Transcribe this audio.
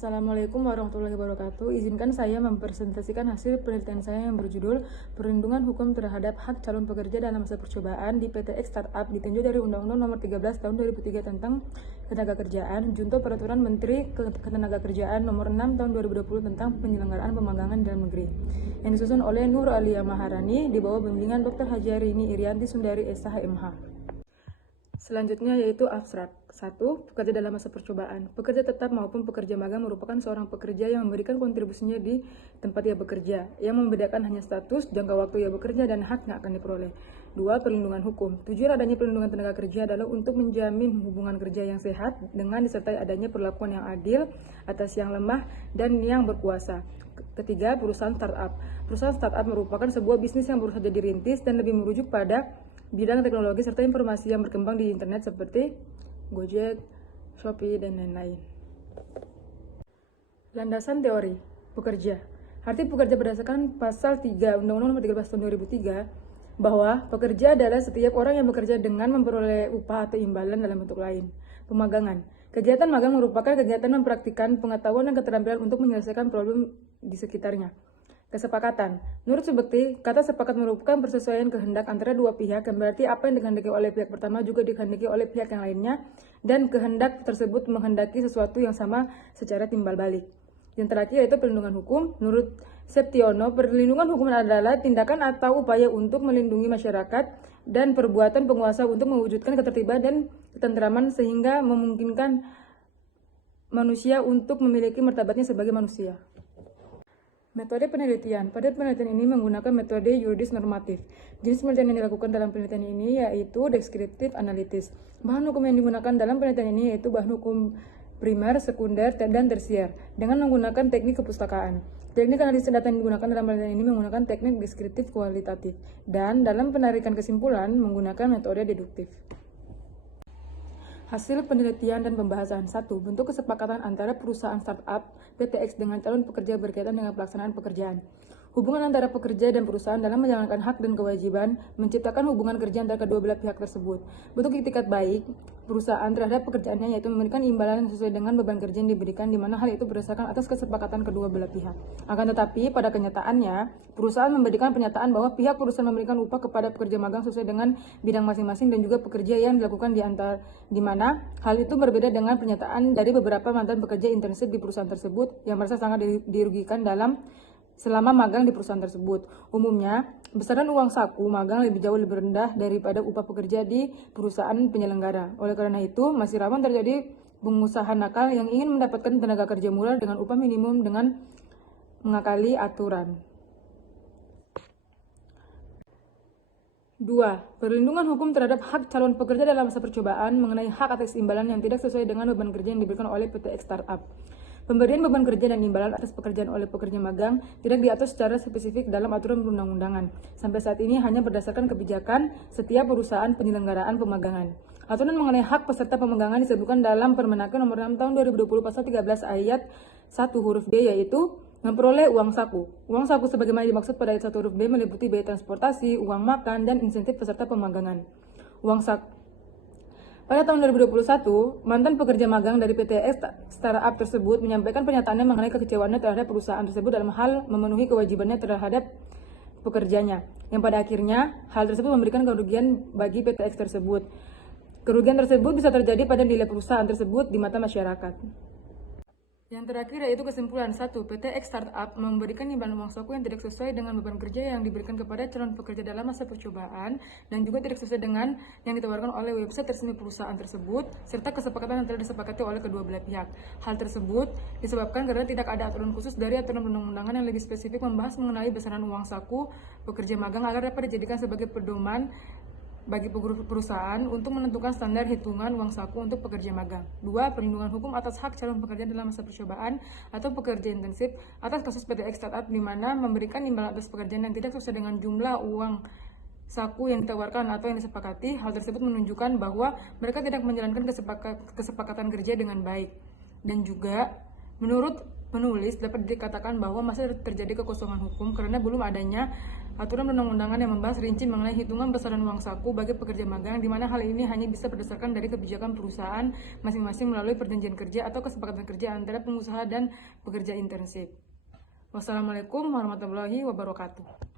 Assalamualaikum warahmatullahi wabarakatuh. Izinkan saya mempresentasikan hasil penelitian saya yang berjudul Perlindungan Hukum Terhadap Hak Calon Pekerja dalam Masa Percobaan di PTX Startup ditinjau dari Undang-Undang Nomor 13 Tahun 2003 tentang Ketenagakerjaan, Junto Peraturan Menteri Ketenagakerjaan Nomor 6 Tahun 2020 tentang Penyelenggaraan Pemagangan dalam Negeri, yang disusun oleh Nur Alia Maharani di bawah bimbingan Dr. Haji Rini Irianti Sundari SH MH. Selanjutnya yaitu abstrak. 1. Pekerja dalam masa percobaan. Pekerja tetap maupun pekerja magang merupakan seorang pekerja yang memberikan kontribusinya di tempat ia bekerja. Yang membedakan hanya status, jangka waktu ia bekerja, dan hak yang akan diperoleh. 2. Perlindungan hukum. Tujuan adanya perlindungan tenaga kerja adalah untuk menjamin hubungan kerja yang sehat dengan disertai adanya perlakuan yang adil atas yang lemah dan yang berkuasa. Ketiga, perusahaan startup. Perusahaan startup merupakan sebuah bisnis yang baru saja dirintis dan lebih merujuk pada bidang teknologi serta informasi yang berkembang di internet seperti Gojek, Shopee, dan lain-lain. Landasan teori pekerja. Arti pekerja berdasarkan pasal 3 Undang-Undang Nomor 13 Tahun 2003 bahwa pekerja adalah setiap orang yang bekerja dengan memperoleh upah atau imbalan dalam bentuk lain. Pemagangan. Kegiatan magang merupakan kegiatan mempraktikkan pengetahuan dan keterampilan untuk menyelesaikan problem di sekitarnya. Kesepakatan. Menurut Subekti, kata sepakat merupakan persesuaian kehendak antara dua pihak yang berarti apa yang dikehendaki oleh pihak pertama juga dikehendaki oleh pihak yang lainnya dan kehendak tersebut menghendaki sesuatu yang sama secara timbal balik. Yang terakhir yaitu perlindungan hukum. Menurut Septiono, perlindungan hukum adalah tindakan atau upaya untuk melindungi masyarakat dan perbuatan penguasa untuk mewujudkan ketertiban dan ketentraman sehingga memungkinkan manusia untuk memiliki martabatnya sebagai manusia. Metode penelitian. Pada penelitian ini menggunakan metode yuridis normatif. Jenis penelitian yang dilakukan dalam penelitian ini yaitu deskriptif analitis. Bahan hukum yang digunakan dalam penelitian ini yaitu bahan hukum primer, sekunder, dan tersier dengan menggunakan teknik kepustakaan. Teknik analisis data yang digunakan dalam penelitian ini menggunakan teknik deskriptif kualitatif dan dalam penarikan kesimpulan menggunakan metode deduktif. Hasil penelitian dan pembahasan. 1. Bentuk kesepakatan antara perusahaan startup PTX dengan calon pekerja berkaitan dengan pelaksanaan pekerjaan. Hubungan antara pekerja dan perusahaan dalam menjalankan hak dan kewajiban menciptakan hubungan kerja antara kedua belah pihak tersebut. Bentuk itikat baik perusahaan terhadap pekerjaannya yaitu memberikan imbalan sesuai dengan beban kerja yang diberikan, di mana hal itu berdasarkan atas kesepakatan kedua belah pihak. Akan tetapi pada kenyataannya perusahaan memberikan pernyataan bahwa pihak perusahaan memberikan upah kepada pekerja magang sesuai dengan bidang masing-masing dan juga pekerja yang dilakukan di mana hal itu berbeda dengan pernyataan dari beberapa mantan pekerja internship di perusahaan tersebut yang merasa sangat dirugikan selama magang di perusahaan tersebut. Umumnya, besaran uang saku magang jauh lebih rendah daripada upah pekerja di perusahaan penyelenggara. Oleh karena itu, masih rawan terjadi pengusaha nakal yang ingin mendapatkan tenaga kerja murah dengan upah minimum dengan mengakali aturan. 2. Perlindungan hukum terhadap hak calon pekerja dalam masa percobaan mengenai hak atas imbalan yang tidak sesuai dengan beban kerja yang diberikan oleh PTX Startup. Pemberian beban kerja dan imbalan atas pekerjaan oleh pekerja magang tidak diatur secara spesifik dalam aturan perundang-undangan. Sampai saat ini hanya berdasarkan kebijakan setiap perusahaan penyelenggaraan pemagangan. Aturan mengenai hak peserta pemagangan disebutkan dalam Permenaker Nomor 6 Tahun 2020 Pasal 13 Ayat 1 huruf D yaitu memperoleh uang saku. Uang saku sebagaimana dimaksud pada ayat 1 huruf D meliputi biaya transportasi, uang makan, dan insentif peserta pemagangan. Uang saku. Pada tahun 2021, mantan pekerja magang dari PTX Startup tersebut menyampaikan pernyataannya mengenai kekecewaannya terhadap perusahaan tersebut dalam hal memenuhi kewajibannya terhadap pekerjanya, yang pada akhirnya hal tersebut memberikan kerugian bagi PTX tersebut. Kerugian tersebut bisa terjadi pada nilai perusahaan tersebut di mata masyarakat. Yang terakhir yaitu kesimpulan. 1. PTX Startup memberikan imbalan uang saku yang tidak sesuai dengan beban kerja yang diberikan kepada calon pekerja dalam masa percobaan dan juga tidak sesuai dengan yang ditawarkan oleh website resmi perusahaan tersebut serta kesepakatan yang telah disepakati oleh kedua belah pihak. Hal tersebut disebabkan karena tidak ada aturan khusus dari aturan perundang-undangan yang lebih spesifik membahas mengenai besaran uang saku pekerja magang agar dapat dijadikan sebagai pedoman bagi perusahaan untuk menentukan standar hitungan uang saku untuk pekerja magang. 2. Perlindungan hukum atas hak calon pekerja dalam masa percobaan atau pekerja intensif atas kasus PTX Startup di mana memberikan imbalan atas pekerjaan yang tidak sesuai dengan jumlah uang saku yang ditawarkan atau yang disepakati. Hal tersebut menunjukkan bahwa mereka tidak menjalankan kesepakatan kerja dengan baik. Dan juga menurut menulis, dapat dikatakan bahwa masih terjadi kekosongan hukum karena belum adanya aturan undang-undangan yang membahas rinci mengenai hitungan besaran uang saku bagi pekerja magang, di mana hal ini hanya bisa berdasarkan dari kebijakan perusahaan masing-masing melalui perjanjian kerja atau kesepakatan kerja antara pengusaha dan pekerja internship. Wassalamualaikum warahmatullahi wabarakatuh.